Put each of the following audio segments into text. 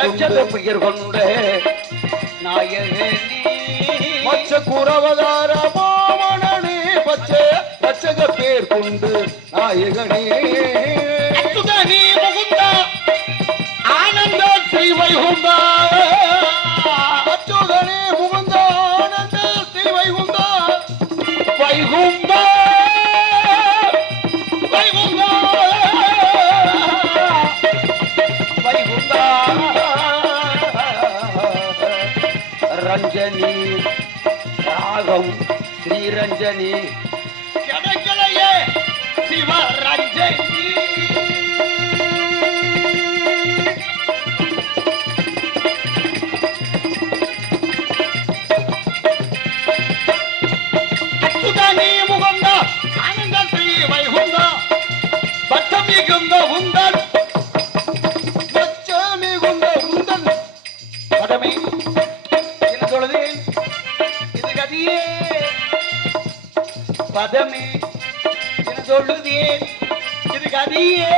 பெயர் கொண்ட நாயகனே பச்சை குறவதார மாமனே பச்சை பச்சக பேர் கொண்டு நாயகனே அச்சுதனே முகுந்தா ஆனந்த ஸ்ரீ வைகுந்தா அச்சுதனே முகுந்தா ஆனந்த ஸ்ரீ வைகுந்தா வைகுந்தா வைகுந்தா வைகுந்தா ரஞ்சனி ராகம் ஸ்ரீரஞ்சனி கிடைக்கலையே சிவரஞ்சனி அச்சுதனி முகுந்த ஆனந்த ஸ்ரீ வைகுந்த பச்சமி குந்த உந்தன் பச்சமி குந்த உந்தன் படமே என்ன சொல்லுது இது கதியே பதமே என்ன சொல்லுதே இது கதியே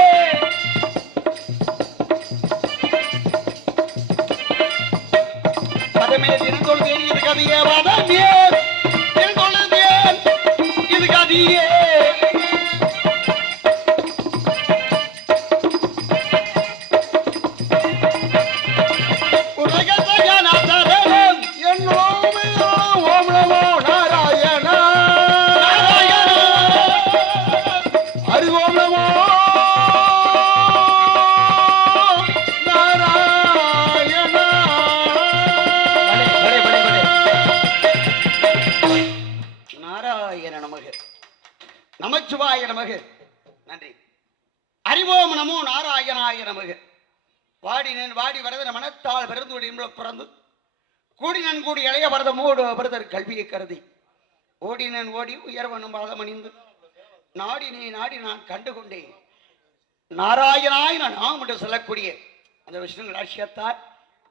பதமே தினம் சொல்லுதே இது கதியே பதமே தினம் சொல்லுதே இது கதியே நமச்சிவாய நமக. நன்றி. அறிவோம் நமோ நாராயணாய நமக. வாடினேன் வாடி வரத மனத்தால் பிறந்து பிறந்து கூடினன் கூடி இளைய வரதமோடு அவரதர் கல்வியை கருதி ஓடினேன் ஓடி உயர்வனும் பாதமணிந்து நாடினே நாடி நான் கண்டுகொண்டேன் நாராயணாய் நான் நாம் என்று சொல்லக்கூடிய அந்த விஷ்ணு லட்சியத்தால்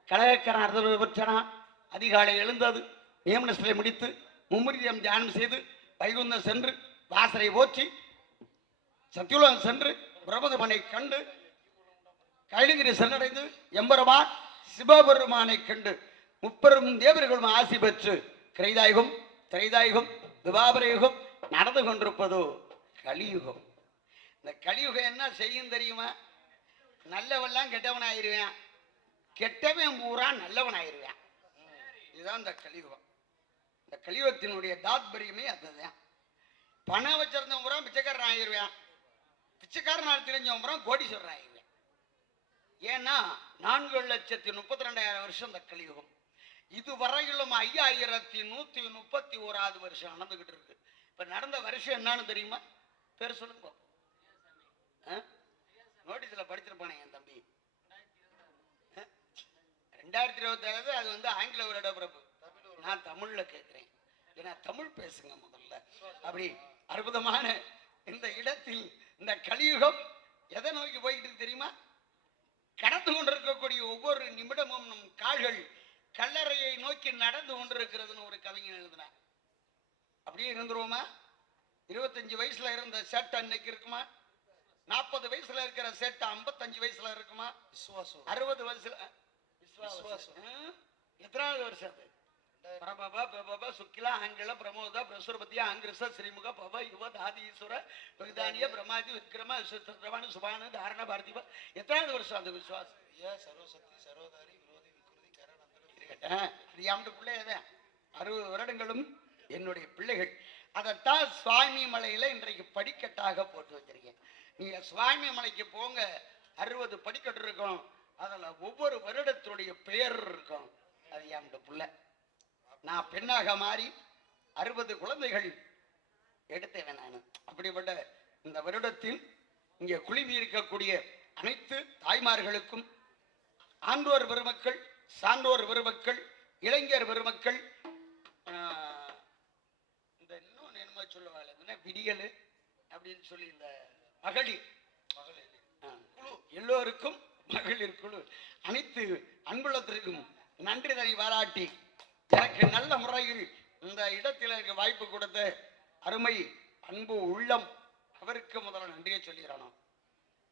கழகக்கரன் அதிகாலை எழுந்தது நியமனத்தை முடித்து மும்முரியம் தியானம் செய்து வைகுந்தம் சென்று வாசரை போற்றி சத்தியுலகம் சென்று பிரபதமனை கண்டு கைலகிரி சென்றடைந்து எம்பெருமான் சிவபெருமானை கண்டு முப்பெரும் தேவர்களும் ஆசி பெற்று கிரைதாயுகம் திரைதாயுகம் துவாபரயுகம் நடந்து கொண்டிருப்பதோ கலியுகம். இந்த கலியுகம் என்ன செய்யும் தெரியுமா? நல்லவெல்லாம் கெட்டவனாயிருவேன், கெட்டவன் பூரா நல்லவனாயிருவேன். இதுதான் இந்த கலியுகம். இந்த கலியுகத்தினுடைய தாத்பரியமே அதுதான். பணம் வச்சிருந்தவன் பூரா பிச்சைக்காரன் ஆகிருவேன், பிச்சைக்காரன் தெரிஞ்சவன் பூரா கோடீஸ்வரன் ஆகிருவேன். ஏன்னா 4,32,000 வருஷம் இந்த கலியுகம். இதுவரையிலும் 5,131 வருஷம் நடந்துகிட்டு இருக்கு. இப்ப நடந்த வருஷம் என்னன்னு தெரியுமா? பேர் சொல்லுங்க. நோட்டீஸ்ல படிச்சிருப்பானே என் தம்பி. 2027. அது வந்து ஆங்கில வருட பிறப்பு. நான் தமிழ்ல கேட்கிறேன். ஏன்னா தமிழ் பேசுங்க முதல்ல. அப்படி அற்புதமான இந்த இடத்தில் இந்த கலியுகம் எதை நோக்கி போயிட்டு தெரியுமா? கடந்து கொண்டிருக்கக்கூடிய ஒவ்வொரு நிமிடமும் நம் கால்கள் கல்லறையை நோக்கி நடந்து கொண்டிருக்கிறதுன்னு ஒரு கவிஞன் எழுதினார். அப்படியே இருந்துருவோமா? 25 வயசுல இருந்த சேட்டை அன்னைக்கு இருக்குமா? 40 வயசுல இருக்கிற சேட்டை 55 வயசுல இருக்குமா? 60 வயசுல எத்தனாவது வருஷம் அது? பிரபப பிரபப சுக்கிலா ஆங்கில பிரமோத பிரசுரபதியா ஆங்கிரச ஸ்ரீமுக பவ யுவ தாதி ஈஸ்வர பிரதானிய பிரமாதி விக்ரம சுத்திரவான சுபான தாரண பார்த்திப. எத்தனாவது வருஷம் அந்த விசுவாசம்? சர்வசக்தி சர்வதாரி விரோதி விக்ருதி கரணம் அறியாமட்டு பிள்ளையத 60 வருடங்களும் என்னுடைய பிள்ளைகள். அதைத்தான் சுவாமி மலையில இன்றைக்கு படிக்கட்டாக போட்டு வச்சிருக்கேன். நீங்க சுவாமி மலைக்கு போங்க, 60 படிக்கட்டு இருக்கும். அதுல ஒவ்வொரு வருடத்தினுடைய பெயர் இருக்கும். அறியாமட்டு பிள்ளை. நான் பெண்ணாக மாறி 60 குழந்தைகள் எடுத்தேன் நான். அப்படிப்பட்ட இந்த வருடத்தில் இங்கே குழுமி இருக்கக்கூடிய அனைத்து தாய்மார்களுக்கும், ஆன்றோர் பெருமக்கள், சான்றோர் பெருமக்கள், இளைஞர் பெருமக்கள், இந்த இன்னொன்று என்னமோ சொல்லுவாங்க விடியல் அப்படின்னு சொல்லி இந்த மகளிர் குழு, எல்லோருக்கும் மகளிர் குழு, அனைத்து அன்புள்ளத்திற்கும் நன்றி தனி பாராட்டி எனக்கு நல்ல முறையில் இந்த இடத்தில் எனக்கு வாய்ப்பு கொடுத்த அருமை அன்பு உள்ளம் அவருக்கு முதல்ல நன்றியை சொல்லிடணும்.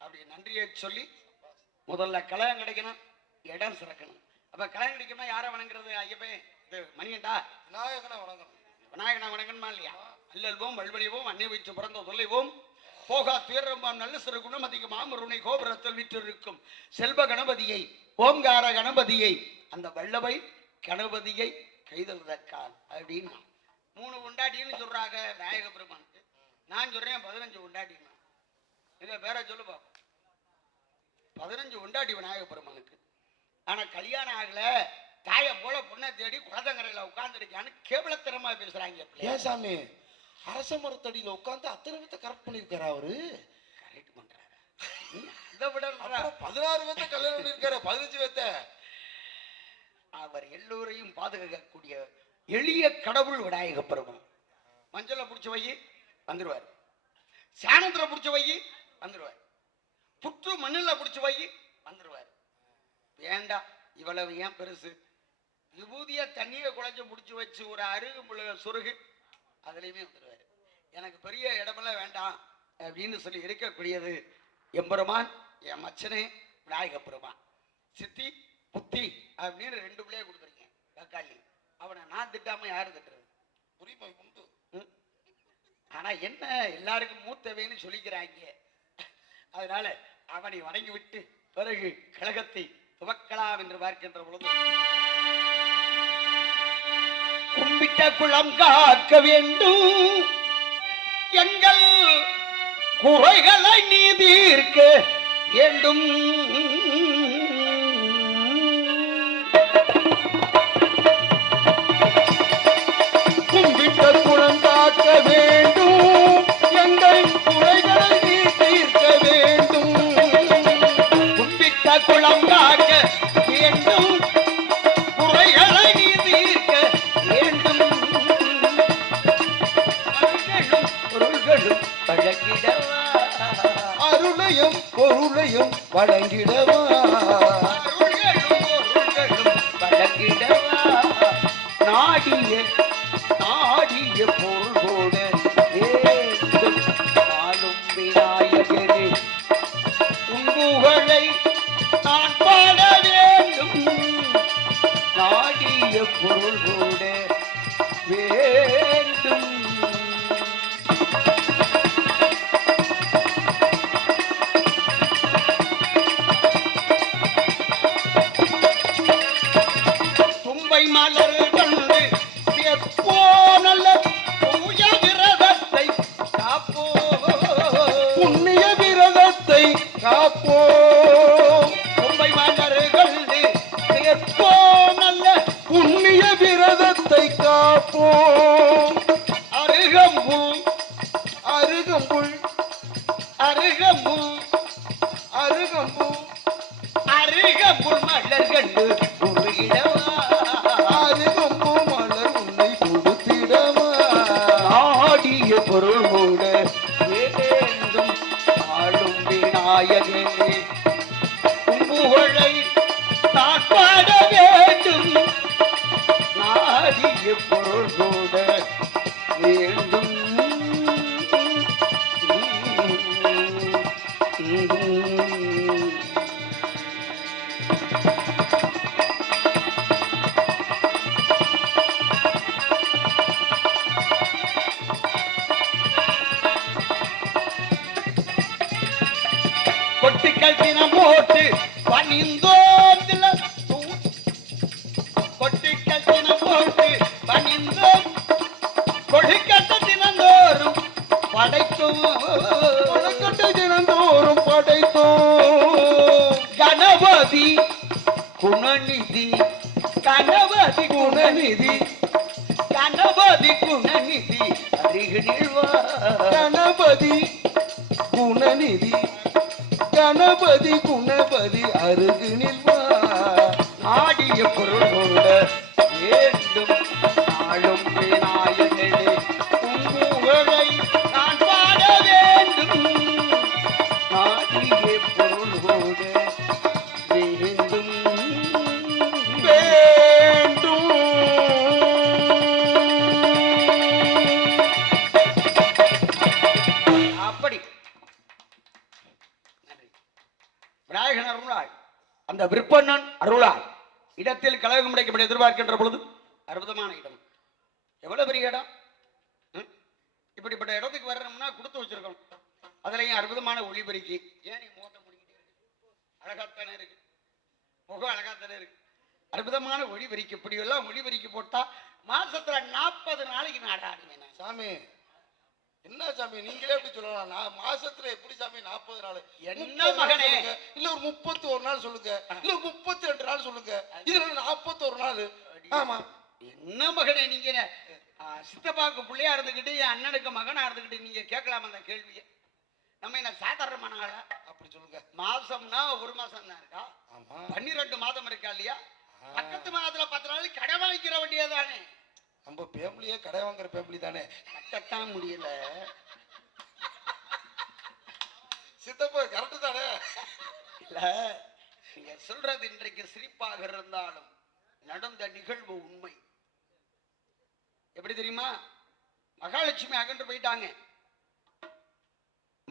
அப்படி நன்றியை சொல்லி முதல்ல கழகம் கிடைக்கணும், இடம் சிறக்கணும். அப்ப கலைஞடிக்கமா யாரை வணங்குறது ஐயப்பே? இது மணியண்டா விநாயகனை வணங்கணும். விநாயகனை வணங்கணுமா இல்லையா? அல்லல்வோம் வல்வழிவோம் அன்னை வைத்து பிறந்த தொல்லைவோம் போகா துயரம்பாம் நல்ல சிறு குணமதிக்கு மாமருணை கோபுரத்தில் விற்றிருக்கும் செல்வ கணபதியை ஓங்கார கணபதியை அந்த வல்லவை கணபதியை கைதல்தக்கால் அப்படின்னு 3 உண்டாட்டின்னு சொல்றாங்க விநாயக பெருமானுக்கு. நான் சொல்றேன் 15 உண்டாட்டின்னு. இதை வேற சொல்லு பாப்போம். 15 உண்டாட்டி விநாயக பெருமானுக்கு. ஆனா கல்யாணம் ஆகல, தாயை போல பொண்ணை தேடி குளத்தங்கரையில உட்கார்ந்துருக்கான்னு கேவலத்தனமா பேசுறாங்க. ஏன் சாமி அரச மரத்தடியில உட்கார்ந்து அத்தனை பேத்த கரெக்ட் பண்ணிருக்காரு அவரு? கரெக்ட் பண்றாரு. அதை விட 16 பேத்த கல்யாணம் பண்ணிருக்காரு, 15 பேத்த. அவர் எல்லோரையும் பாதுகாக்கக்கூடிய எளிய கடவுள் விநாயக பெருமான். மஞ்சளை பிடிச்ச வை வந்துருவார், சாணத்துல பிடிச்ச வை வந்துருவார், புற்று மண்ணில் பிடிச்ச வை வந்துருவார். வேண்டாம் இவ்வளவு ஏன் பெருசு, விபூதிய தண்ணியை குழைச்சு பிடிச்சி வச்சு ஒரு அருகு சுருகு அதுலயுமே வந்துருவாரு. எனக்கு பெரிய இடமெல்லாம் வேண்டாம் அப்படின்னு சொல்லி இருக்கக்கூடியது எம்பெருமான் என் மச்சனே விநாயக பெருமான். சித்தி புத்தி அப்படின்னு 2 பிள்ளைய கொடுத்துருக்கேன். தக்காளி அவனை நான் திட்டாம யாரு திட்டுறது? உரிமை உண்டு. ஆனா என்ன எல்லாருக்கும் மூத்தவைன்னு சொல்லிக்கிறாங்க. அதனால அவனை வணங்கி விட்டு பிறகு கழகத்தை துவக்கலாம் என்று பார்க்கின்ற பொழுது கும்பிட்ட குளம் காக்க வேண்டும், எங்கள் குறைகளை நீ தீர்க்க வேண்டும். கும்பிட்ட குளம் காக்க வேண்டும், எங்கள் குறைகளை நீ தீர்க்க வேண்டும். கும்பிட்ட குளம் காக்க வேண்டும், குறைகளை நீ தீர்க்க வேண்டும். பொருள்களும் பழகிடவா, அருளையும் பொருளையும் வழங்கிடவா, பொருள்களும் பழகிடவா. நாடிய நாடிய பொருளோடு வேண்டும் நாளும் விநாயகனே உன் புகழை நான் பாட வேண்டும். நாடிய பொருளோடு வேண்டும். தும்பை மலர் கண்டு எப்போ நல்ல தூய விரதத்தை காப்போ, புண்ணிய விரதத்தை காப்போ. தும்பை மலர் கண்டு எப்போ நல்ல புண்ணிய விரதத்தை காப்போ. அருகம்புல் அருகம்புல் அருகம்புல் அருகம்பு அருகம்புல் மலர் கண்டு உருகிடவா. அருகம்பு மலர் உன்னை கொடுத்திடவா. ஆடிய பொருளோட வேண்டும் ஆளும் விநாயகனே உன் புகழை நான் பாட வேண்டும். நாடிய பொருளோட வேண்டும். கொட்டிக்கல் தினம் போட்டு பணிந்தோம் கொட்டிக்கல் தினம் போட்டு பணிந்தோம் கொடிக்கட்ட தினந்தோறும் படைத்தோம். கொடைக்கட்டை தினந்தோறும் படைத்தோம். கணபதி குணநிதி கணபதி குணநிதி கணபதி குணநிதி அருகு நிழ்வா. கணபதி குணநிதி கணபதி குணபதி அருகு நில்வா. நாடிய பொருளோட வேண்டும் நாளும் விநாயகனே உன் புகழை நான் பாட வேண்டும். நாடிய பொருளோட வேண்டும் வேண்டும். அப்படி நன்றி. விநாயகன் அருளால் அந்த விற்பனன் அருளால் இடத்தில் கழகம் கிடைக்கப்பட எதிர்பார்க்கின்ற பொழுது அற்புதமான இடம். எவ்வளவு பெரிய இடம்! இப்படிப்பட்ட இடத்துக்கு வரணும்னா கொடுத்து வச்சிருக்கணும். அதுலயும் அற்புதமான ஒளிபெருக்கி. ஏன் நீ மோட்டை முடிக்கிட்டே இருக்கு? அழகாத்தானே இருக்கு, முகம் அழகாத்தானே இருக்கு. அற்புதமான ஒளிபெருக்கி. இப்படி எல்லாம் ஒளிபெருக்கி போட்டா மாசத்துல 40 நாளைக்கு நாடாடுவேன் சாமி. என்ன சாமி நீங்களே எப்படி சொல்லலாம்? நான் மாசத்துல எப்படி சாமி 40 நாள்? என்ன மகனே, இல்ல ஒரு 31 நாள் சொல்லுங்க, இல்ல 32 நாள் சொல்லுங்க, இதுல 41 நாள். ஆமா. என்ன மகனே நீங்க சித்தப்பாவுக்கு பிள்ளையா இருந்துகிட்டு என் அண்ணனுக்கு மகனா இருந்துகிட்டு நீங்க கேட்கலாமா அந்த கேள்வியை? நம்ம என்ன சாதாரணமான ஆளா? அப்படி சொல்லுங்க. மாசம்னா ஒரு மாசம் தான் இருக்கா? 12 மாதம் இருக்கா இல்லையா? பக்கத்து மாதத்துல 10 நாளைக்கு கடை வாங்கிக்கிற வேண்டியதானே. நம்ம ஃபேமிலியே கடை வாங்குற ஃபேமிலி தானே. கட்டத்தான் முடியல. சித்தப்பா கரெக்ட் தானே. இல்ல நீங்க சொல்றது இன்றைக்கு சிரிப்பாக இருந்தாலும் நடந்த நிகழ்வு உண்மை. எப்படி தெரியுமா? மகாலட்சுமி அகன்று போயிட்டாங்க.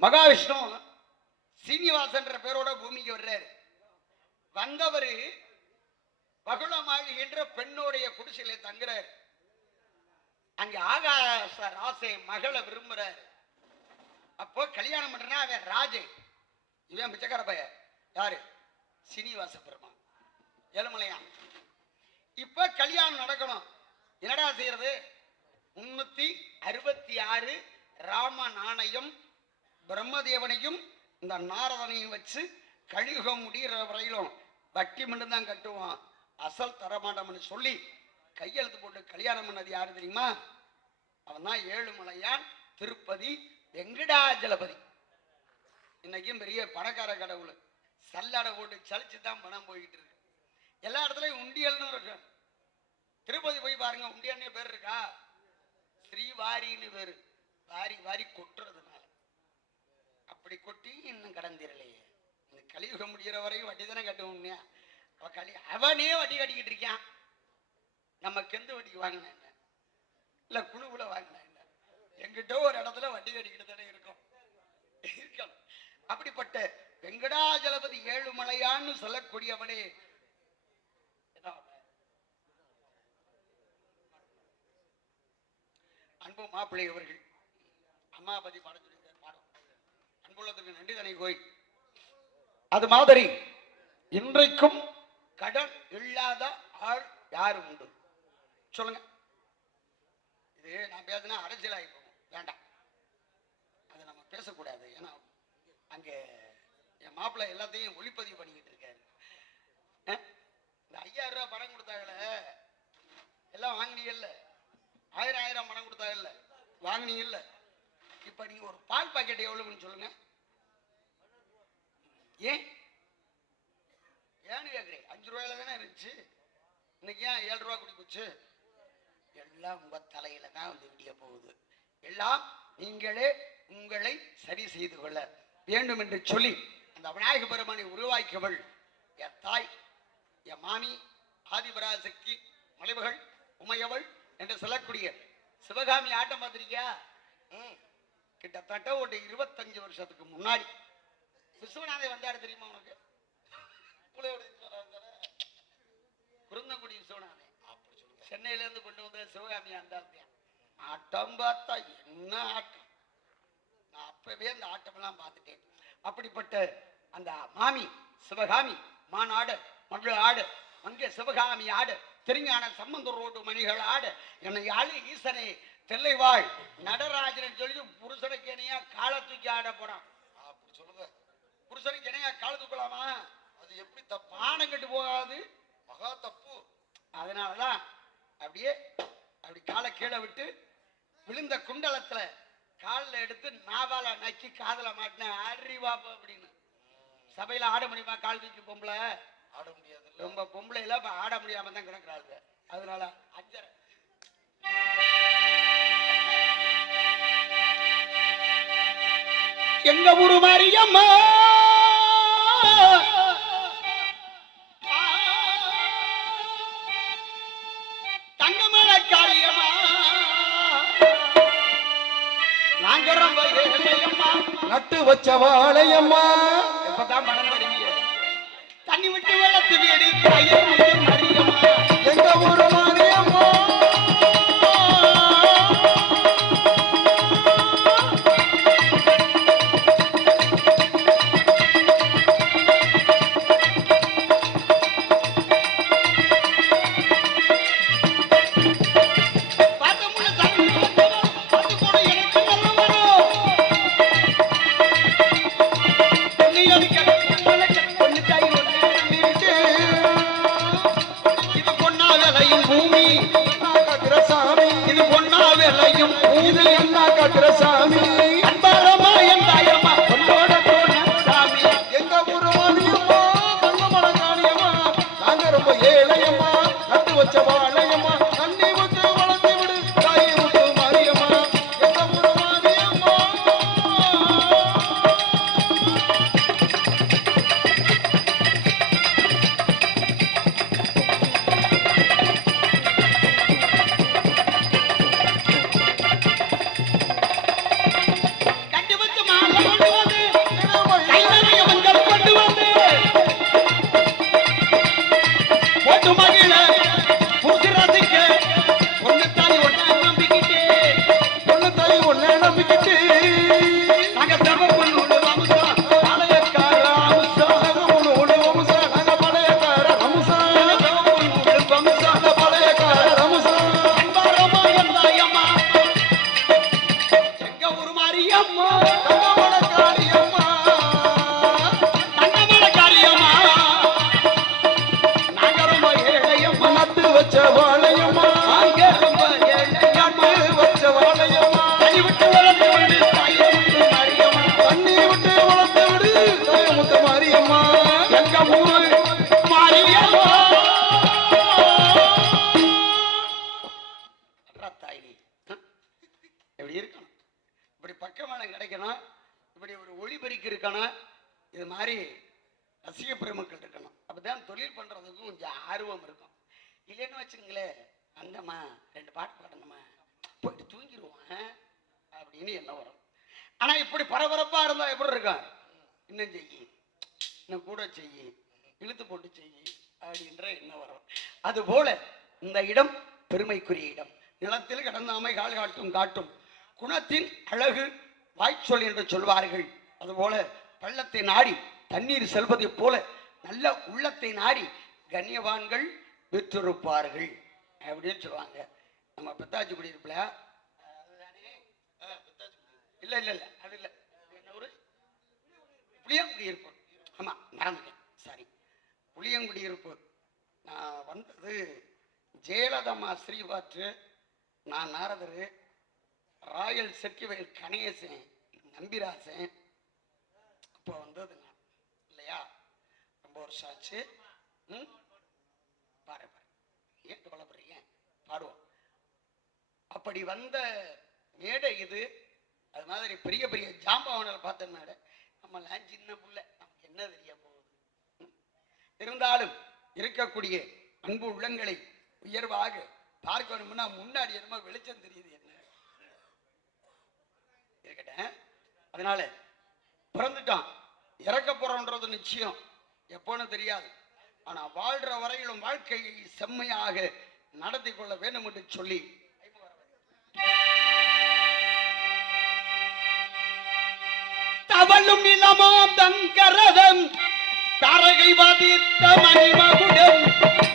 மகாவிஷ்ணு சீனிவாசன்ற பேரோட பூமிக்கு வர்றாரு. வந்தவரு பகுளமாளி என்ற பெண்ணோடைய குடிசையில தங்குறாரு. அங்க ஆகாச ராசை மகளை விரும்புறாரு. அப்போ கல்யாணம் பண்றா அவன் ராஜே, இவன் பிச்சைக்கார பையன். யாரு? சீனிவாச பெருமான் ஏழுமலையான். இப்ப கல்யாணம் நடக்கணும். என்னடா செய்யறது? 366 ராம நாணயம் பிரம்மதேவனையும் இந்த நாரதனையும் வச்சு கலியுகம் முடிகிற வரையிலும் வட்டி மட்டும் தான் கட்டுவான், அசல் தரமாட்டோம்னு சொல்லி கையெழுத்து போட்டு கல்யாணம் பண்ணது யாரு தெரியுமா? அவன் தான் ஏழுமலையான் திருப்பதி வெங்கடாஜலபதி. இன்னைக்கும் பெரிய பணக்கார கடவுள். சல்லாடை போட்டு சலிச்சு தான் பணம் போயிட்டு இருக்கு. எல்லா இடத்துலயும் உண்டியல்னு இருக்கு. திருப்பதி போய் பாருங்க, உண்டியல்னே பேர் இருக்கா? ஸ்ரீவாரின்னு பேரு. வாரி வாரி கொட்டுறதுனால. அப்படி கொட்டி இன்னும் கடந்திரலையே. இந்த கலியுகம் முடிகிற வரையும் வட்டி தானே கட்டுவோம். அவனே வட்டி கட்டிக்கிட்டு இருக்கான். நம்ம கெந்து வட்டிக்கு வாங்கின என்ன, இல்ல குழுவுல வாங்கின என்ன, எங்கிட்ட ஒரு இடத்துல வட்டி கட்டிக்கிட்டு தானே இருக்கும். அப்படிப்பட்ட வெங்கடாஜலபதி ஏழுமலையான்னு சொல்லக்கூடியவனே அன்பு மாப்பிள்ளை அவர்கள் அம்மா பத்தி பாட சொல்லியிருக்கார். பாடம் அன்புள்ளதுக்கு நன்றி தனி கோய். அது மாதிரி இன்றைக்கும் கடன் இல்லாத ஆள் யாரு உண்டு சொல்லுங்க? இது நான் பேசினா அரசியல் ஆகி போகும், வேண்டாம், அதை நம்ம பேசக்கூடாது. ஏன்னா அங்க என் மாப்பிள்ளை எல்லாத்தையும் ஒளிப்பதிவு பண்ணிக்கிட்டு இருக்காரு. இந்த 5000 ரூபாய் பணம் கொடுத்தாங்களே, எல்லாம் வாங்கினீங்கல்ல? 1000 பணம் கொடுத்தாங்கல்ல, வாங்கினீங்கல்ல? இப்ப நீங்க ஒரு பால் பாக்கெட் எவ்வளவுன்னு சொல்லுங்க. ஏன்னு கேக்குறேன். 5 ரூபாயில தானே இருந்துச்சு, இன்னைக்கு ஏன் 7 ரூபா குடி போச்சு? எல்லாம் உங்க தலையில தான் வந்து விடிய போகுது. எல்லாம் நீங்களே உங்களை சரி செய்து கொள்ள வேண்டும் என்று சொல்லி அந்த விநாயக பெருமானை உருவாக்கியவள் என் தாய், என் மாமி ஆதிபராசக்தி மலைமகள் உமையவள் என்று சொல்லக்கூடிய சிவகாமி ஆட்டம் பார்த்திருக்கியா? கிட்டத்தட்ட ஒரு 25 வருஷத்துக்கு முன்னாடி விஸ்வநாதன் வந்தாரு தெரியுமா உனக்கு? குருந்தங்குடி விஸ்வநாதன் சென்னையில இருந்து கொண்டு வந்த சிவகாமி ஆண்டாள் ஆட்டம் பார்த்தா என்ன ஆட்டம்! நான் அப்பவே அந்த ஆட்டம் எல்லாம் பார்த்துட்டேன். அப்படிப்பட்ட அந்த மாமி சிவகாமி மாநாடு மழு ஆடு அங்கே சிவகாமி ஆடு திருஞான சம்பந்தரோடு மணிகள் ஆடு என்னை ஆளு ஈசனை தெல்லைவாள் நடராஜன் சொல்லி புருஷனுக்கு இணையா காலை தூக்கி ஆட போறான். அப்படி சொல்லுங்க. புருஷனுக்கு இணையா காலை தூக்கலாமா? அது எப்படி தப்பு? ஆணம் கட்டு போகாது, மகா தப்பு. அதனாலதான் அப்படியே அப்படி காலை கீழே விட்டு விழுந்த குண்டலத்துல காலில் எடுத்து நாவால நக்கி காதல மாட்டினேன். அறிவாப்ப அப்படின்னு சபையில ஆட முடியுமா? கால் தூக்கி பொம்பளை ஆட முடியாது. ரொம்ப பொம்பளை இல்ல, ஆட முடியாம தான் கிடக்குறாங்க. அதனால அஞ்சரை எங்க ஊரு மாரியம்மா தங்கமல காரியம்மா நாங்க ரொம்ப ஏழையம்மா நட்டு வச்ச வாழையம்மா எப்பதான் மனம் தருவீங்க? தண்ணி விட்டு வெள்ள பக்கத்து வீடு தாயே மரியம்மா எங்க ஊரு மாரியம்மா சாமி அன்பாரமா என் தாயம்மா பொன்னோட போன சாமி எங்க ஊரு மாரியம்மா தங்கமல காளியம்மா நாங்க ரொம்ப ஏழையம்மா நட்டு வச்ச வாழையம்மா தண்ணி விட்டு வளர்த்து விடு தாயை விட்டு மாரியம்மா எங்க ஊரு மாரியம்மா கட்டி வச்சு மாலை கொண்டு வந்து கை நிறைய மஞ்சள் கொண்டு வந்து போட்டு மகிழ புசுறதுக்கு பொண்ணு தாய் ஒண்ணா நம்பிக்கிட்டு பொண்ணு தாய் ஒண்ணே நம்பிக்கிட்டு நாங்க தவ பொண்ணு வம்சம் பாளையக்கார வம்சம் உன்னோட வம்சா நாங்க பழையக்கார வம்சா தவ பொண்ணு வம்சம் நாங்க பழையக்கார வம்சா அன்பாரமா என் தாயம்மா எங்க ஊரு மாரியம்மா தங்கமல காளியம்மா தங்கமல காரியம்மா நாங்க ரொம்ப ஏழையம்மா நட்டு வச்ச வாழையம்மா நாங்க ரொம்ப ஏழையம்மா நட்டு வச்ச வாழையம்மா கை விட்டு வளர்ந்து கொண்டு தாயை விட்டு மாரியம்மா தண்ணி விட்டு வளர்த்து விடு தாய முத்த மாரியம்மா எங்க ஊரு மாரியம்மா தாய் எப்படி இருக்கணும் இப்படி பக்கமானம் கிடைக்கணும் இப்படி ஒரு ஒளிபெருக்கு இருக்கணும் இது மாதிரி ரசிக பெருமக்கள் இருக்கணும் அப்பதான் தொழில் பண்றதுக்கு கொஞ்சம் ஆர்வம் இருக்கும் இல்லைன்னு வச்சுங்களேன் அந்தம்மா 2 பாட்டு பாடணுமா போயிட்டு தூங்கிடுவோம் அப்படின்னு என்ன வரும் ஆனா இப்படி பரபரப்பா இருந்தா எப்படி இருக்கும் இன்னும் செய்யி இன்னும் கூட செய்யி இழுத்து போட்டு செய்யி அப்படின்ற என்ன வரும் அது போல இந்த இடம் பெருமைக்குரிய இடம் நிலத்தில் கடந்தாமை கால் காட்டும் காட்டும் குணத்தின் அழகு வாய்ச்சொல் என்று சொல்வார்கள் அதுபோல பள்ளத்தை நாடி தண்ணீர் செல்வதைப் போல நல்ல உள்ளத்தை நாடி கண்ணியவான்கள் பெற்றிருப்பார்கள் அப்படின்னு சொல்லுவாங்க. நம்ம பெத்தாச்சி குடியிருப்புல இல்ல இல்ல இல்ல அது இல்ல என்ன ஊரு புளியங்குடியிருப்பு. ஆமா மறந்துட்டேன் சாரி புளியங்குடியிருப்பு. நான் வந்தது ஜெயலலிதா ஸ்ரீபாற்று, நான் நாரதரு, ராயல் செட்டிவயல் கணேசன், நம்பிராசன் இப்போ வந்தது நான் இல்லையா, ரொம்ப வருஷம் ஆச்சு. பாரு பாரு ஏன் கவலைப்படுறீங்க, பாடுவோம். அப்படி வந்த மேடை இது. அது மாதிரி பெரிய பெரிய ஜாம்பவனில் பார்த்த மேடை. நம்மளாம் சின்ன புள்ள, நமக்கு என்ன தெரிய போகுது. இருந்தாலும் இருக்கக்கூடிய அன்பு உள்ளங்களை உயர்வாக பார்க்கணும்னா முன்னாடி என்னமோ வெளிச்சம் தெரியுது என்ன இருக்கட்டும். அதனால பிறந்துட்டான், இறக்க போறோன்றது நிச்சயம், எப்போன்னு தெரியாது. ஆனா வாழ்ற வரையிலும் வாழ்க்கையை செம்மையாக நடத்தி கொள்ள வேண்டும் என்று சொல்லி தவளும் நிலமாம் தங்கரதம் தாரகை வாதித்த மணிமகுடம்,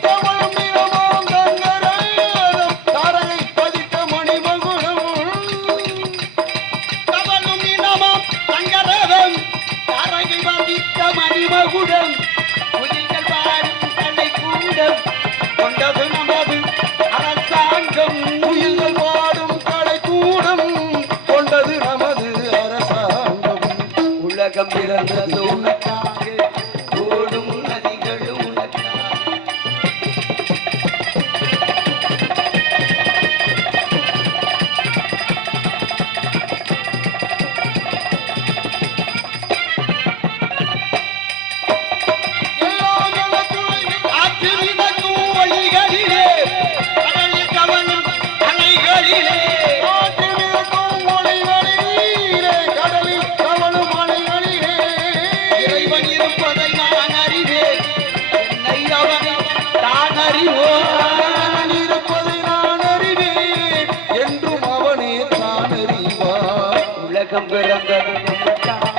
தவளும் நிலமாம் தங்கரதம் தாரகை பதித்த மணிமகுடம், தவளும் நிலமாம் தங்கரதம் தாரகை வாதித்த மணிமகுடம், உயிர்கள் வாழும் தலை கூடம் கொண்டது நமது அரசாங்கம். உயிர்கள் பாடும் கலை கூடம் கொண்டது நமது அரசாங்கம். உலகம் பிறந்தது உனக்காக, ஓடும் நதிகளும் உனக்காக. உலகம் பிறந்தது நமக்காக.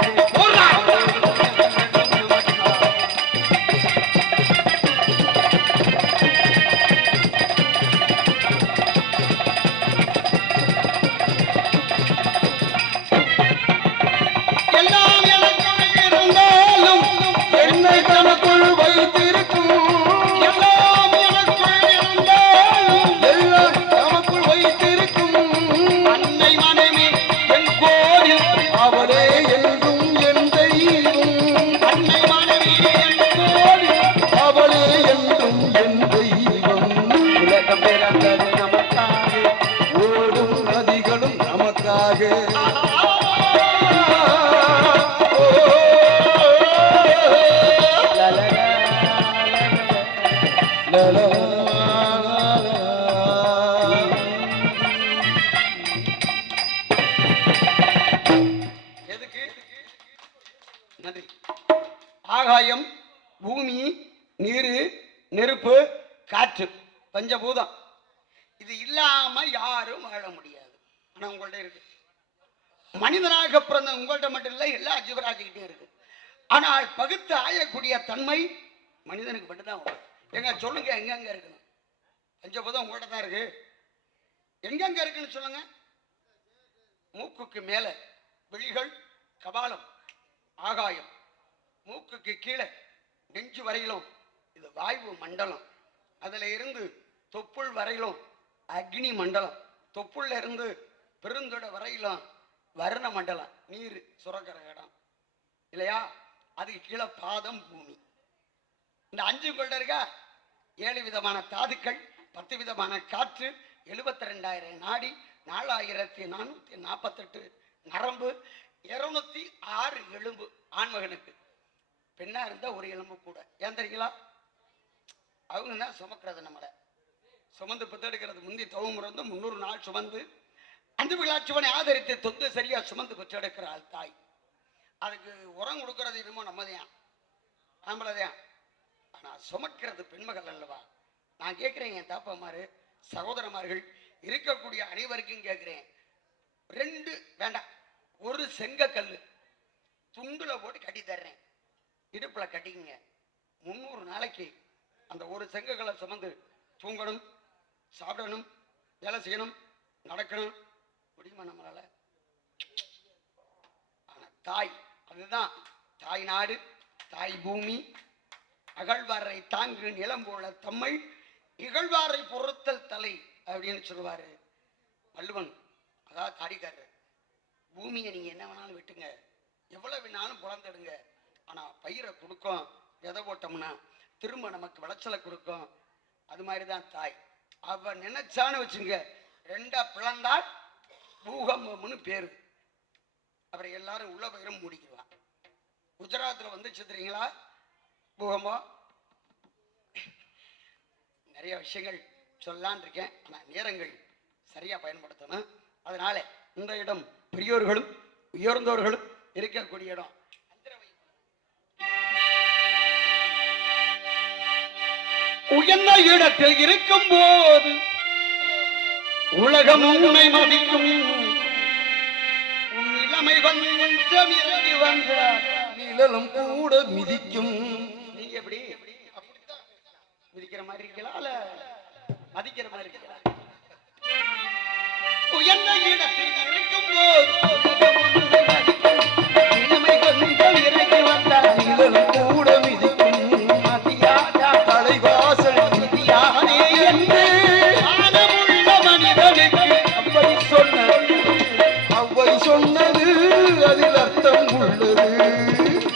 எல்லாம் எனக்குள் இருந்தாலும் என்னை தனக்குள் வைத்திருக்கும். எல்லாம் எனக்குள் இருந்தாலும் எல்லாம் நமக்குள் வைத்திருக்கும். அன்னை மனைவி என் கோயில் அவளே என்றும் என் தெய்வம். அன்னை மனைவி என் கோயில் அவளே என்றும் என் தெய்வம். உலகம் பிறந்தது நமக்காக. ஓடும் நதிகளும் நமக்காக. லலலா, லலலா. எதுக்கு? நன்றி. ஆகாயம், பூமி, நீரு, நெருப்பு, காற்று, பஞ்சபூதம். இது இல்லாம யாரும் வாழ முடியாது. ஆனா உங்கள்ட்ட இருக்கு. மனிதனாக பிறந்த உங்கள்ட்ட மட்டும் இல்லை, எல்லா ஜீவராசிக்கிட்டே இருக்கு. ஆனால் பகுத்து ஆயக்கூடிய தன்மை மனிதனுக்கு மட்டும்தான் உண்டு. எங்க சொல்லுங்க, எங்கெங்க இருக்கணும்? பஞ்சபூதம் உங்கள்ட்ட தான் இருக்கு. எங்கெங்க இருக்குன்னு சொல்லுங்க. மூக்குக்கு மேல விழிகள், கபாலம், ஆகாயம். மூக்குக்கு கீழே நெஞ்சு வரையிலும் இது வாயு மண்டலம். அதுல இருந்து தொப்புள் வரையிலும் அக்னி மண்டலம். தொப்புள்ள இருந்து பெருந்தொட வரையிலும் வருண மண்டலம், நீர் சுரக்கிற இடம் இல்லையா? அதுக்கு கீழே பாதம், பூமி. இந்த 5 கொண்ட இருக்கா? 7 விதமான தாதுக்கள், 10 விதமான காற்று, 72,000 நாடி, 4,448 நரம்பு, 206 எலும்பு ஆண்மகனுக்கு. பெண்ணா இருந்தா ஒரு எலும்பு கூட. ஏன் தெரியுங்களா? அவங்க தான் சுமக்கிறது. நம்மளை சுமந்து பெற்றெடுக்கிறது. முந்தி தவம் இருந்து 300 நாள் சுமந்து 5 விழாட்சிவனை ஆதரித்து தொந்து சரியா சுமந்து பெற்றெடுக்கிறாள் தாய். அதுக்கு உரம் கொடுக்கறது என்னமோ நம்மதையான், ஆம்பளதையான். ஆனா சுமக்கிறது பெண்மகள் அல்லவா? நான் கேட்கிறேன், என் தாப்பமாரு சகோதரமார்கள் இருக்கக்கூடிய அனைவருக்கும் கேட்கிறேன். 2 வேண்டாம், ஒரு செங்கக்கல்லு துண்டுல போட்டு கட்டி தர்றேன், இடுப்புல கட்டிக்குங்க. 300 நாளைக்கு அந்த ஒரு செங்கக்கல்லை சுமந்து தூங்கணும், சாப்பிடணும், வேலை செய்யணும், நடக்கணும். முடியுமா நம்மளால? ஆனா தாய், அதுதான் தாய் நாடு, தாய் பூமி. அகழ்வாரை தாங்கு நிலம் போல தம்மை இகழ்வாரை பொறுத்தல் தலை அப்படின்னு சொல்லுவாரு வள்ளுவன். அதாவது தாடிக்காரர். பூமியை நீங்க என்ன வேணாலும் விட்டுங்க, எவ்வளவு வேணாலும் குழந்தெடுங்க, ஆனா பயிரை கொடுக்கும். விதை போட்டோம்னா திரும்ப நமக்கு விளைச்சலை கொடுக்கும். அது மாதிரிதான் தாய். அவ நினைச்சான்னு வச்சுங்க, 2 பிளந்தால் பூகம்பம்னு பேரு. அப்புறம் எல்லாரும் உள்ள பயிரும் மூடிக்குவான். குஜராத்தில் வந்துச்சு தெரியுங்களா பூகம்பம்? நிறைய விஷயங்கள் சொல்லலான் இருக்கேன், ஆனா நேரங்கள் சரியா பயன்படுத்தணும். அதனால இந்த இடம் பெரியோர்களும் உயர்ந்தோர்களும் இருக்கக்கூடிய இடம். உயர்ந்த இடத்தில் இருக்கும் போது உலகம் உன்னை மதிக்கும். உன் இளமை கொஞ்சம் இறங்கி வந்தார் நிழலும் கூட மிதிக்கும். நீங்க எப்படி மிதிக்கிற மாதிரி இருக்கலாம், இல்ல மதிக்கிற மாதிரி இருக்கலாம்? உயர்ந்த இடத்தில் இருக்கும் போது இளமை கொஞ்சம் இறங்கி வந்தார் நிழலும் கூட மிதிக்கும். தலைவாசல் மிதியானே என்று ஆனமுள்ள மனிதனுக்கு அவ்வை சொன்னது அதில் அர்த்தம் உள்ளது.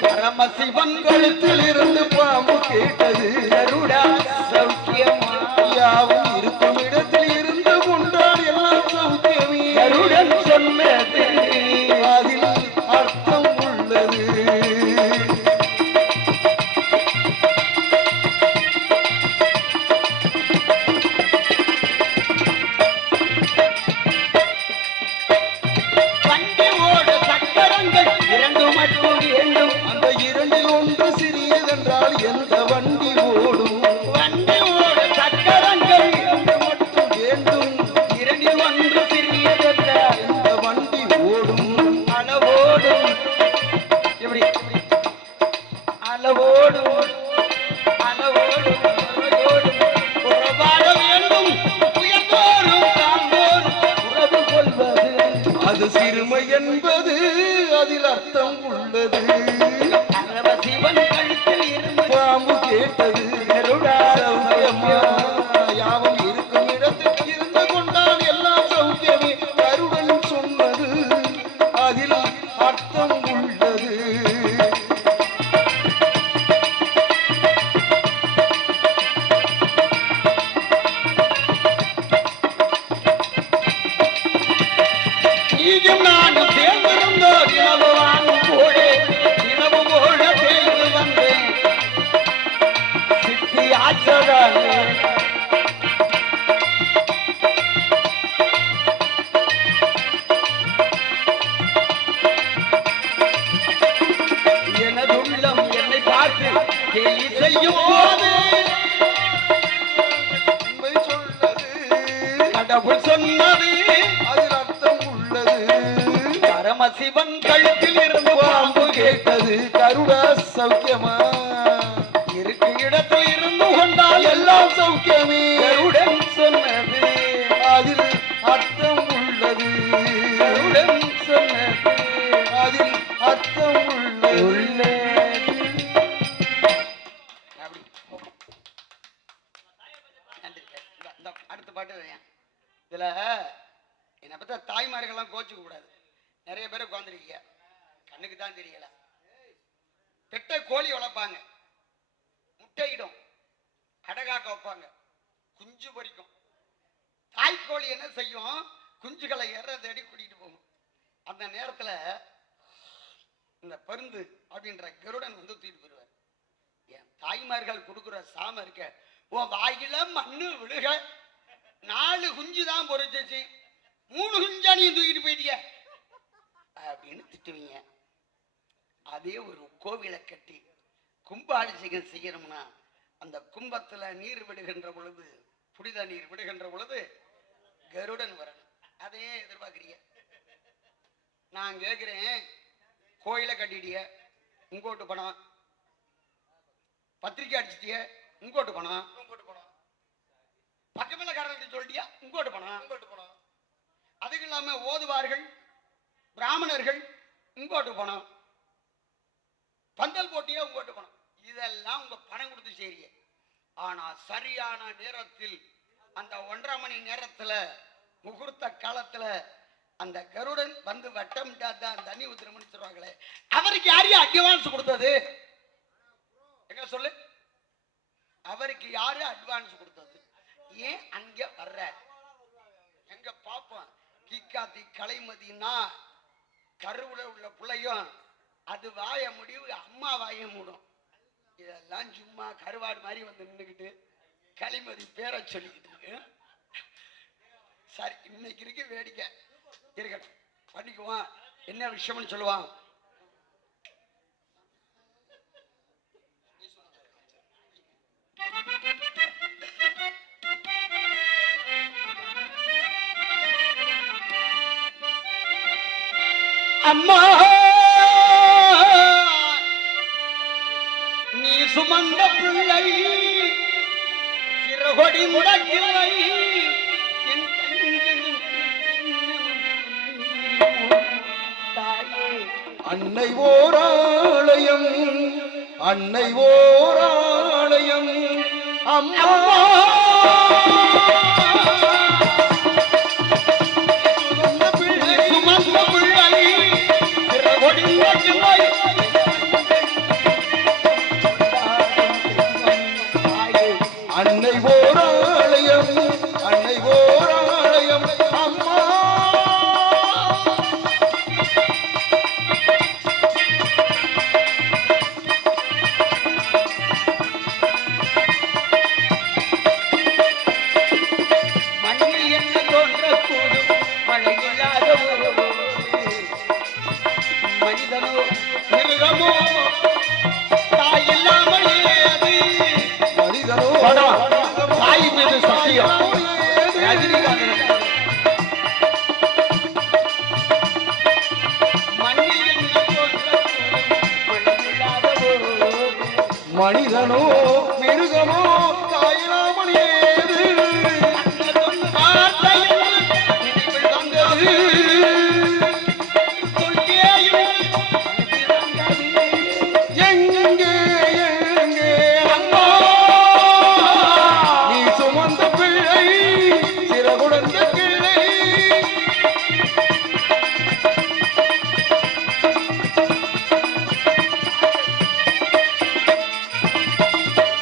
பரமசிவன் கழுத்தில் இருந்து பாம்பு கேட்டது கருடா சௌக்கியமா? யாவும் இருக்கும் இடத்தில் இருந்து கொண்டால் எல்லாம் சௌக்கியமே. கருடன் சொன்னது அதில் அர்த்தம் உள்ளது. வண்டி ஓட சக்கரங்கள் 2 மட்டும் வேண்டும். அந்த 2 ஒன்று சிறியதென்றால் சிறுமை என்பது அதில் அர்த்தம் உள்ளது. பரமசிவன் கழுத்தில் இருந்து பாம்பு கேட்டது சௌக்கியமா, யாவும் இருக்கும் இடத்தில் இருந்து கொண்டால் எல்லாம் சௌக்கியமே. கருடன் சொன்னது அதில் அர்த்தம் உள்ளது. நீயும் நானும் சேர்ந்திருந்தோம் இரவு வாங்கும் போலே இரவு போல சேர்ந்து வந்தேன் சித்தி ஆச்சதானே. எனதுள்ளம் என்னை பார்த்து கேலி செய்யும் போது உண்மை சொன்னது கடவுள் சொன்னது அதில் அர்த்தம் உள்ளது. பரமசிவன் கழுத்தில் இருந்து பாம்பு கேட்டது கருடா சௌக்கியமா, இருக்கு இடத்தில் இருந்து கொண்டால் எல்லாம் சௌக்கியமே. கருடன் சொன்னது அதில் அர்த்தம் உள்ளது. கருடன் சொன்னது அதில் அர்த்தம் உள்ளது. அப்படி. நன்றி. இந்த அடுத்த பாட்டு வையேன். இதுல என்னை பத்த தாய்மார்கள்லாம் கோச்சுக்க கூடாது. நிறைய பேர் உட்காந்துருக்கீங்க, கண்ணுக்கு தான் தெரியல. பெட்டை கோழி வளர்ப்பாங்க, முட்டையிடும், அடகாக்க வைப்பாங்க, குஞ்சு பொரிக்கும். தாய்க்கோழி என்ன செய்யும்? குஞ்சுகளை எற தேடி கூட்டிட்டு போகும். அந்த நேரத்துல இந்த பருந்து அப்படின்ற கருடன் வந்து தூக்கிட்டு போயிடுவார். என் தாய்மார்கள் கொடுக்குற சாம இருக்க, உன் வாயில மண்ணு விழுக, 4 குஞ்சு தான் பொறிச்சிச்சு, 3 குஞ்சா நீ தூக்கிட்டு போயிட்டிய அப்படின்னு திட்டுவீங்க. அதே ஒரு கோவிலை கட்டி கும்பாபிஷேகம் செய்யணும்னா அந்த கும்பத்துல நீர் விடுகின்ற பொழுது, புனித நீர் விடுகின்ற பொழுது கருடன் வரணும். அதையே எதிர்பார்க்கிறீங்க. நான் கேட்கிறேன், கோயிலை கட்டிட்டிய, உங்கோட்டு பணம், பத்திரிக்கை அடிச்சிட்டிய, உங்கோட்டு பணம், பக்கமேல காரணம் சொல்லிட்டியா, உங்கோட்டு பணம், அதுக்கு இல்லாம ஓதுவார்கள் பிராமணர்கள் உங்கோட்டு பணம், பந்தல் போட்டியா உங்கோட்டு பணம், இதெல்லாம் உங்க பணம் கொடுத்து செய்றீங்க. ஆனா சரியான நேரத்தில் அந்த 1.5 மணி நேரத்துல முகூர்த்த காலத்துல அந்த கருடன் வந்து வட்டமிட்டா தான் தண்ணி ஊத்துறோம்னு சொல்றாங்களே, அவருக்கு யாரையும் அட்வான்ஸ் கொடுத்தது? எங்க சொல்லு, அவருக்கு யாரு அட்வான்ஸ் கொடுத்தது? ஏன் அங்க வர்ற? எங்க பாப்போம். கிக்காத்தி கலைமதினா கருவுல உள்ள பிள்ளையும் அது வாய முடிவு, அம்மா வாய மூடும். இதெல்லாம் சும்மா கருவாடு மாதிரி வந்து நின்றுக்கிட்டு களிமதி பேரை சொல்லிக்கிட்டு இருக்கு. சரி, இன்னைக்கு இருக்கு வேடிக்கை, இருக்கட்டும், பண்ணிக்குவான். என்ன விஷயம்னு சொல்லுவான். அம்மா நீ சுமந்த பிள்ளை சிறகொடி முடக்கில்லை, அன்னை ஓராலயம், அன்னை ஓராலயம், அம்மா சுமந்த பிள்ளை சிறகொடி முடக்கில்லை, அன்னை ஓராலயம், அன்னை ஓராலயம், அம்மா மண்ணில் என்ன தோன்றக்கூடும் மழையில்லாத மனிதனோ மிருகமோ தாயில்லாமல் ஏது? மனிதனோ தாய் மீது சத்தியம். ரஜினிகாந்த் மண்ணில் என்ன தோன்றக்கூடும் மழையில்லாத மனிதனோ மிருகமோ தாயிலாமல் ஏது? வார்த்தையில் நினைவில் வந்தது கிள்ளை சிறகுடந்த கிள்ளை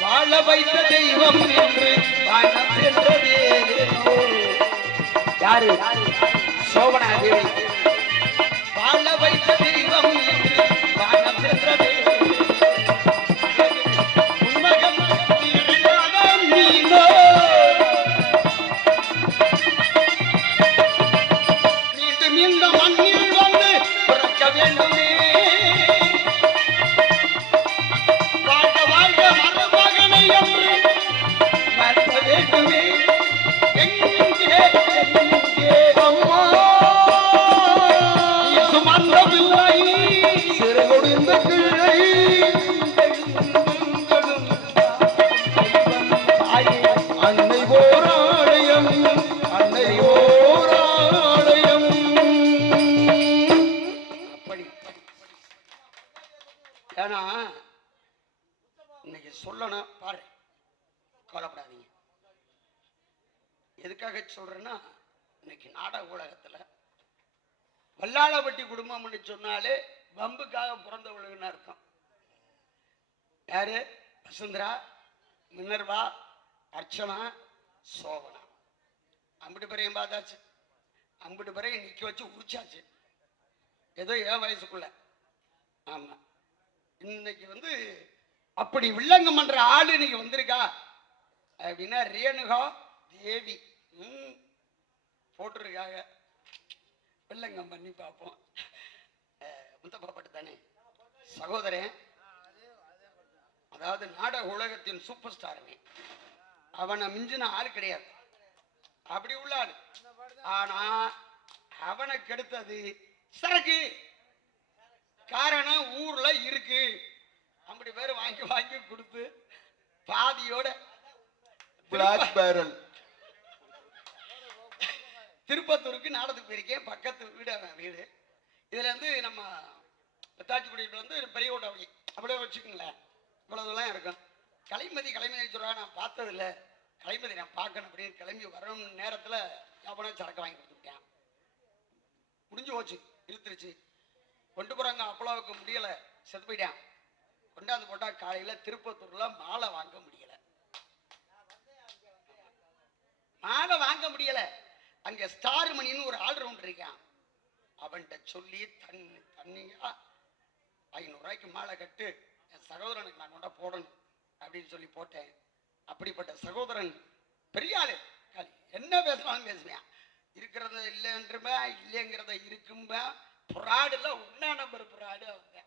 வாழ வைத்த தெய்வம் என்று வானம் சென்றதே. யாரு? சோபனா தேவி. வாழ வைத்த தெய்வம் என்று வானம் சென்றதே. உன்மகன் திருநாதன் நீனோ. மீண்டும் இந்த மண்ணில் வந்து பிறக்க வேண்டுமே. வாழ்க வாழ்க மருமகனை என்று வாழ்த்த வேண்டுமே. எங்கே அம்மா நீ சுமந்த பிள்ளை சிறகுடந்த கிள்ளை அன்னை ஓராலயம் அன்னை ஓராலயம் அப்படி. ஏன்னா இன்னைக்கு சொல்லணும் பாரு, கவலைப்படாதீங்க. எதுக்காக சொல்றேன்னா, இன்னைக்கு நாடக உலகத்துல வல்லாளப்பட்டி குடும்பம்னு சொன்னாலே வம்புக்காக பிறந்தவளுக்குன்னு அர்த்தம். யாரு? வசுந்தரா, மினர்வா, அர்ச்சனா, சோபனா. அம்பிட்டு பிறையும் பார்த்தாச்சு, அம்பிட்டு பிறையும் நிக்க வச்சு உரிச்சாச்சு, ஏதோ என் வயசுக்குள்ள. ஆமா, இன்னைக்கு வந்து அப்படி வில்லங்கம் பண்ற ஆளு இன்னைக்கு வந்திருக்கா அப்படின்னா ரேணுகா தேவி போட்டிருக்காங்க. வில்லங்கம் பண்ணி பார்ப்போம். முத்தப்பாப்பட்டு தானே சகோதரன், அதாவது நாடக உலகத்தின் சூப்பர் ஸ்டாருமே. அவனை மிஞ்சின ஆள் கிடையாது, அப்படி உள்ள ஆள். ஆனா அவனை கெடுத்தது சரக்கு. காரணம் ஊர்ல இருக்கு, அப்படி பேர் வாங்கி வாங்கி கொடுத்து பாதியோட பிளாக் பேரல் திருப்பத்தூருக்கு நாடகத்துக்கு போயிருக்கேன். பக்கத்து வீடு அவன் வீடு. இதுல இருந்து நம்ம பெத்தாச்சிக்குடியில வந்து பெரிய ஓட்டவழி அப்படியே வச்சுக்கோங்களேன், இவ்வளவுலாம் இருக்கும். கலைமதி சொல்றா, நான் பார்த்தது இல்லை, கலைமதி நான் பார்க்கணும் அப்படின்னு கிளம்பி வரணும் நேரத்துல அவனே சரக்கு வாங்கி கொடுத்துட்டேன். முடிஞ்சு போச்சு, இழுத்துருச்சு. கொண்டு போறாங்க, அப்பளாவுக்கு முடியல, செத்து போயிட்டான். கொண்டாந்து போட்டா காலையில திருப்பத்தூர்ல மாலை வாங்க முடியல, மாலை வாங்க முடியல. அங்க ஸ்டார் மணின்னு ஒரு ஆல்ரவுண்டர் இருக்கான், அவன்கிட்ட சொல்லி தண்ணியா 500 ரூபாய்க்கு மாலை கட்டு, என் சகோதரனுக்கு நான் கொண்டா போடணும் அப்படின்னு சொல்லி போட்டேன். அப்படிப்பட்ட சகோதரன் பெரிய ஆளு, என்ன பேசலாம்னு பேசுவேன். இருக்கிறத இல்லைன்றமே, இல்லைங்கிறத இருக்கும்ப. புறாடுல ஒன்னா நம்பர் புறாடு அவங்க.